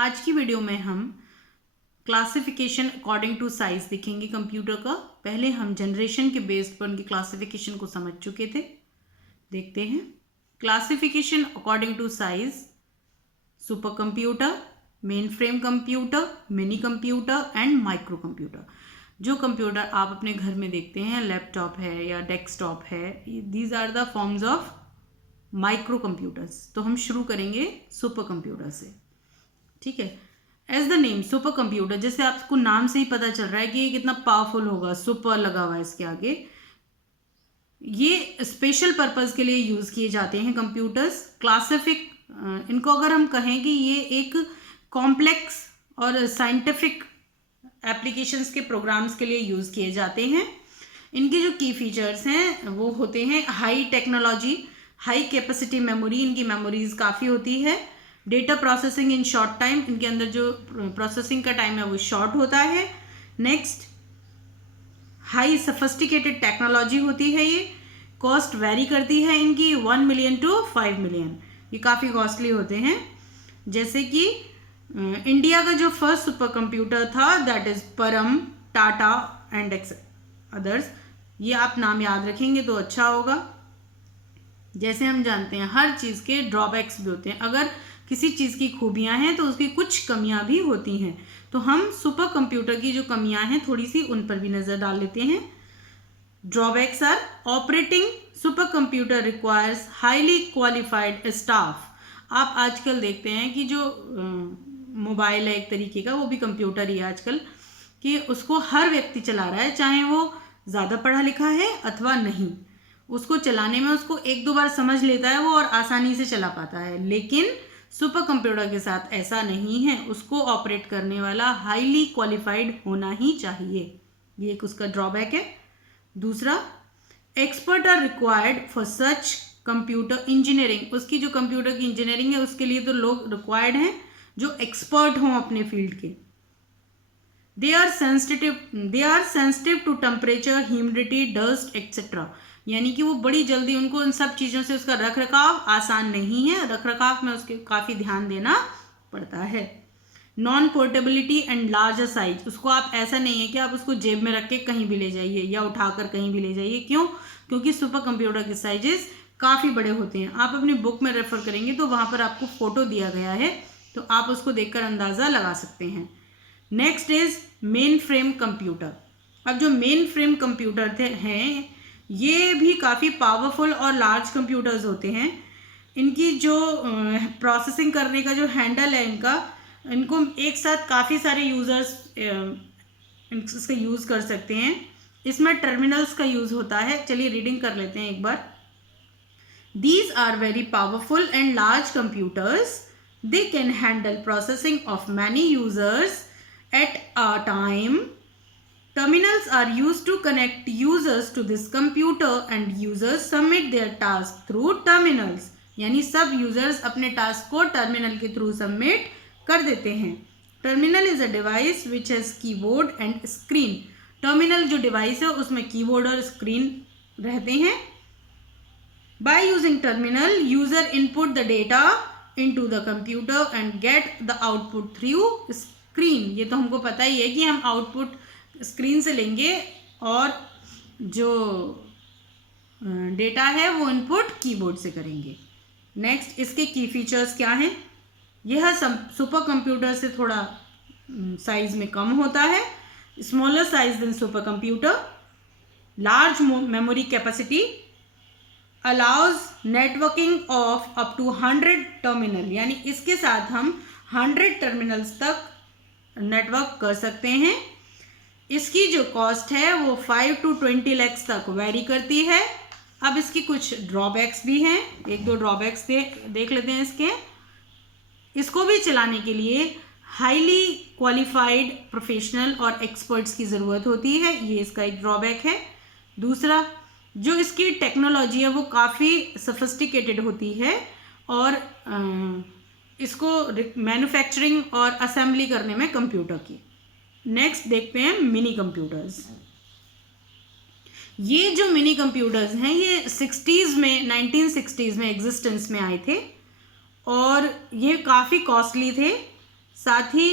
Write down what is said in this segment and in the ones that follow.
आज की वीडियो में हम क्लासिफिकेशन अकॉर्डिंग टू साइज देखेंगे कंप्यूटर का। पहले हम जनरेशन के बेस्ड पर उनकी क्लासिफिकेशन को समझ चुके थे। देखते हैं classification according to size: super computer, main frame computer, mini computer and micro computer. जो कंप्यूटर आप अपने घर में देखते हैं, लैपटॉप है या डेस्कटॉप है, these are the forms of micro computers. तो हम शुरू करेंगे सुपर कंप्यूटर से, ठीक है। As the name super computer, जैसे आपको नाम से ही पता चल रहा है कि ये कितना पावरफुल होगा, सुपर लगा हुआ है इसके आगे। ये स्पेशल पर्पस के लिए यूज किए जाते हैं कंप्यूटर्स। इनको अगर हम कहें कि ये एक कॉम्प्लेक्स और साइंटिफिक एप्लीकेशंस के प्रोग्राम्स के लिए यूज किए जाते हैं। इनके जो की फीचर्स हैं वो होते हैं high technology, high capacity memory, इनकी मेमोरीज काफ़ी होती है। Data processing in short time, इनके अंदर जो प्रोसेसिंग का टाइम है वो शॉर्ट होता है। नेक्स्ट, हाई सफिस्टिकेटेड टेक्नोलॉजी होती है ये। कॉस्ट वेरी करती है इनकी 1 मिलियन टू 5 मिलियन, ये काफ़ी कॉस्टली होते हैं। जैसे कि इंडिया का जो फर्स्ट सुपर कंप्यूटर था दैट इज परम, टाटा एंड अदर्स। ये आप नाम याद रखेंगे तो अच्छा होगा। जैसे हम जानते हैं हर चीज़ के ड्रॉबैक्स भी होते हैं। अगर किसी चीज़ की खूबियां हैं तो उसकी कुछ कमियां भी होती हैं। तो हम सुपर कंप्यूटर की जो कमियां हैं थोड़ी सी उन पर भी नज़र डाल लेते हैं। Drawbacks are: operating super computer requires highly qualified staff. आप आजकल देखते हैं कि जो मोबाइल है एक तरीके का, वो भी कंप्यूटर ही है आजकल, कि उसको हर व्यक्ति चला रहा है, चाहे वो ज़्यादा पढ़ा लिखा है अथवा नहीं। उसको चलाने में उसको एक दो बार समझ लेता है वो और आसानी से चला पाता है। लेकिन सुपर कंप्यूटर के साथ ऐसा नहीं है, उसको ऑपरेट करने वाला हाईली क्वालिफाइड होना ही चाहिए। ये एक उसका ड्रॉबैक है। दूसरा, expert are required for such computer engineering. उसकी जो कंप्यूटर की इंजीनियरिंग है उसके लिए तो लोग रिक्वायर्ड हैं जो एक्सपर्ट हों अपने फील्ड के। They are sensitive to temperature, humidity, dust etcetera. यानी कि वो बड़ी जल्दी, उनको इन सब चीज़ों से उसका रख रखाव आसान नहीं है, रख रखाव में उसके काफ़ी ध्यान देना पड़ता है। Non portability and larger size, उसको आप ऐसा नहीं है कि आप उसको जेब में रख के कहीं भी ले जाइए या उठाकर कहीं भी ले जाइए। क्यों? क्योंकि सुपर कंप्यूटर के साइजेस काफ़ी बड़े होते हैं। आप अपनी बुक में रेफर करेंगे तो वहाँ पर आपको फोटो दिया गया है, तो आप उसको देखकर अंदाज़ा लगा सकते हैं। Next is main frame computer. अब जो मेन फ्रेम कंप्यूटर हैं ये भी काफ़ी पावरफुल और लार्ज कंप्यूटर्स होते हैं। इनकी जो प्रोसेसिंग करने का जो हैंडल है इनको एक साथ काफ़ी सारे यूज़र्स इसका यूज़ कर सकते हैं। इसमें टर्मिनल्स का यूज़ होता है। चलिए रीडिंग कर लेते हैं एक बार। These are very powerful and large computers. They can handle processing of many users at a time. Terminals are used to connect users to this computer and users submit their task through terminals. यानी सब users अपने task को terminal के through submit कर देते हैं। Terminal is a device which has keyboard and screen. Terminal जो device है उसमें कीबोर्ड और स्क्रीन रहते हैं। By using terminal, user input the data into the computer and get the output through screen. ये तो हमको पता ही है कि हम आउटपुट स्क्रीन से लेंगे और जो डेटा है वो इनपुट कीबोर्ड से करेंगे। नेक्स्ट, इसके की फीचर्स क्या हैं? यह सुपर कंप्यूटर से थोड़ा साइज में कम होता है, smaller size than super computer, large memory capacity, allows networking of up to 100 terminal. यानी इसके साथ हम 100 टर्मिनल्स तक नेटवर्क कर सकते हैं। इसकी जो कॉस्ट है वो 5 to 20 lakhs तक वेरी करती है। अब इसकी कुछ ड्रॉबैक्स भी हैं, एक दो ड्रॉबैक्स देख लेते हैं इसके। इसको भी चलाने के लिए हाईली क्वालिफाइड प्रोफेशनल और एक्सपर्ट्स की ज़रूरत होती है, ये इसका एक ड्रॉबैक है। दूसरा, जो इसकी टेक्नोलॉजी है वो काफ़ी सफिस्टिकेटेड होती है और इसको मैन्युफैक्चरिंग और असेंबली करने में कंप्यूटर की। नेक्स्ट देखते हैं मिनी कंप्यूटर्स। ये जो मिनी कंप्यूटर्स हैं ये 1960s में एग्जिस्टेंस में आए थे और ये काफ़ी कॉस्टली थे। साथ ही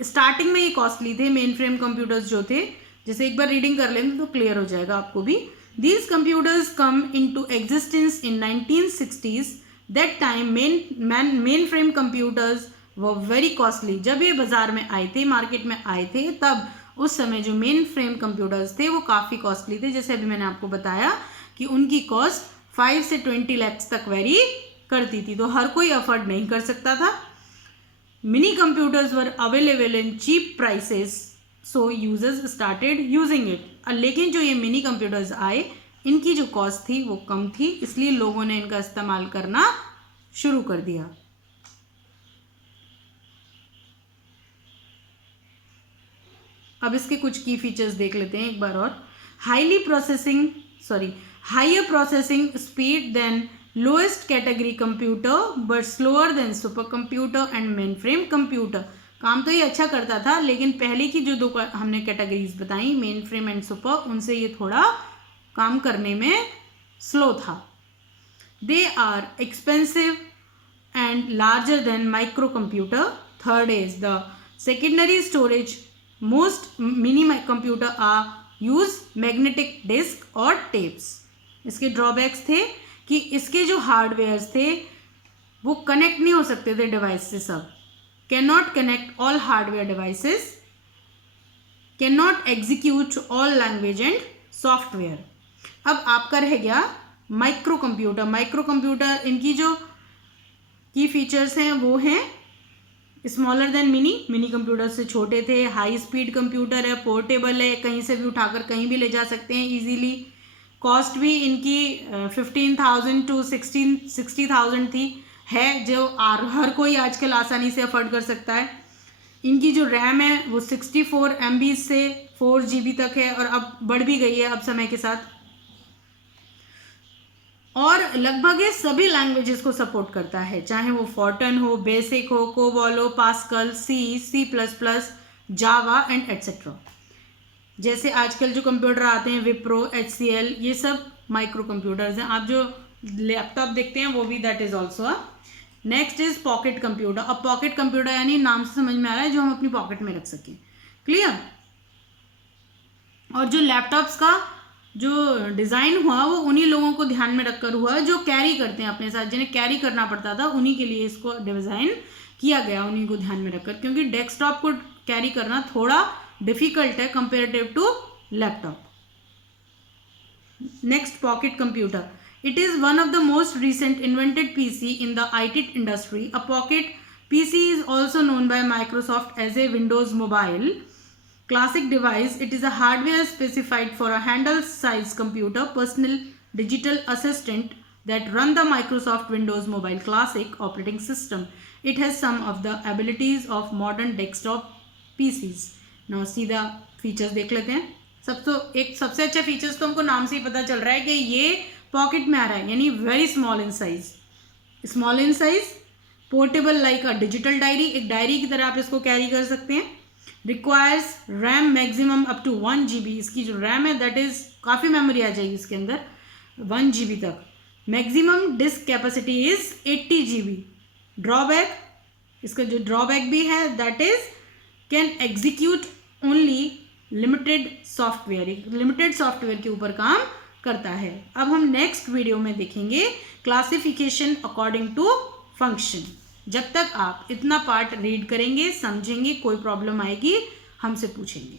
स्टार्टिंग में ये कॉस्टली थे मेन फ्रेम कंप्यूटर्स जो थे, जैसे एक बार रीडिंग कर लेंगे तो क्लियर हो जाएगा आपको भी। These computers come into existence in 1960s। That time main frame computers वो वेरी कॉस्टली। जब ये बाजार में आए थे, मार्केट में आए थे, तब उस समय जो मेन फ्रेम कंप्यूटर्स थे वो काफ़ी कॉस्टली थे। जैसे अभी मैंने आपको बताया कि उनकी कॉस्ट 5 से 20 lakhs तक वेरी करती थी, तो हर कोई अफोर्ड नहीं कर सकता था। Mini computers were available in cheap prices, so users started using it. लेकिन जो ये मिनी कंप्यूटर्स आए, इनकी जो कॉस्ट थी वो कम थी, इसलिए लोगों ने इनका इस्तेमाल करना शुरू कर दिया। अब इसके कुछ की फीचर्स देख लेते हैं एक बार और। Higher processing speed than lowest category computer but slower than super computer and main frame computer. काम तो ये अच्छा करता था, लेकिन पहले की जो दो हमने कैटेगरीज बताई, मेन फ्रेम एंड सुपर, उनसे ये थोड़ा काम करने में स्लो था। They are expensive and larger than micro computer. Third is the secondary storage. Most mini computer are use magnetic disk और टेप्स। इसके ड्रॉबैक्स थे कि इसके जो हार्डवेयर्स थे वो कनेक्ट नहीं हो सकते थे डिवाइस से सब। Can not connect all hardware devices, can not execute all language and software. अब आपका रह गया माइक्रो कंप्यूटर। माइक्रो कंप्यूटर, इनकी जो की फीचर्स हैं वो हैं स्मॉलर देन मिनी कंप्यूटर से छोटे थे, हाई स्पीड कंप्यूटर है, पोर्टेबल है, कहीं से भी उठाकर कहीं भी ले जा सकते हैं इजीली। कॉस्ट भी इनकी 15,000 to 60,000 थी, है जो हर कोई आजकल आसानी से अफोर्ड कर सकता है। इनकी जो रैम है वो 64 MB से 4 GB तक है, और अब बढ़ भी गई है अब समय के साथ। और लगभग ये सभी लैंग्वेजेस को सपोर्ट करता है, चाहे वो फॉर्टन हो, बेसिक हो, कोबॉल हो, pascal, C++, Java and etcetera. जैसे आजकल जो कंप्यूटर आते हैं विप्रो, HCL, ये सब माइक्रो कंप्यूटर्स हैं। आप जो लैपटॉप देखते हैं वो भी that is also. Next is pocket computer. अब पॉकेट कंप्यूटर यानी नाम से समझ में आ रहा है जो हम अपनी पॉकेट में रख सकें, क्लियर। और जो लैपटॉप्स का जो डिज़ाइन हुआ वो उन्हीं लोगों को ध्यान में रखकर हुआ जो कैरी करते हैं अपने साथ, जिन्हें कैरी करना पड़ता था, उन्हीं के लिए इसको डिज़ाइन किया गया, उन्हीं को ध्यान में रखकर, क्योंकि डेस्कटॉप को कैरी करना थोड़ा डिफिकल्ट है comparative to laptop. Next, pocket computer. It is one of the most recent invented PC in the IT industry. A pocket PC is also known by Microsoft as a Windows Mobile classic device. It is a hardware specified for a handle-sized computer, personal digital assistant that run the Microsoft Windows Mobile Classic operating system. It has some of the abilities of modern desktop PCs. Now see the features देख लेते हैं। सबसे अच्छा features तो हमको नाम से ही पता चल रहा है कि ये पॉकेट में आ रहा है, यानी very small in size, portable like a digital diary. एक डायरी की तरह आप इसको कैरी कर सकते हैं। Requires RAM maximum up to 1 GB। इसकी जो रैम है दैट इज काफ़ी मेमोरी आ जाएगी इसके अंदर, 1 GB तक। Maximum disk capacity is 80 GB। Drawback, इसका जो ड्रॉबैक भी है that is can execute only limited software के ऊपर काम करता है। अब हम नेक्स्ट वीडियो में देखेंगे क्लासिफिकेशन अकॉर्डिंग टू फंक्शन। जब तक आप इतना पार्ट रीड करेंगे, समझेंगे, कोई प्रॉब्लम आएगी हमसे पूछेंगे।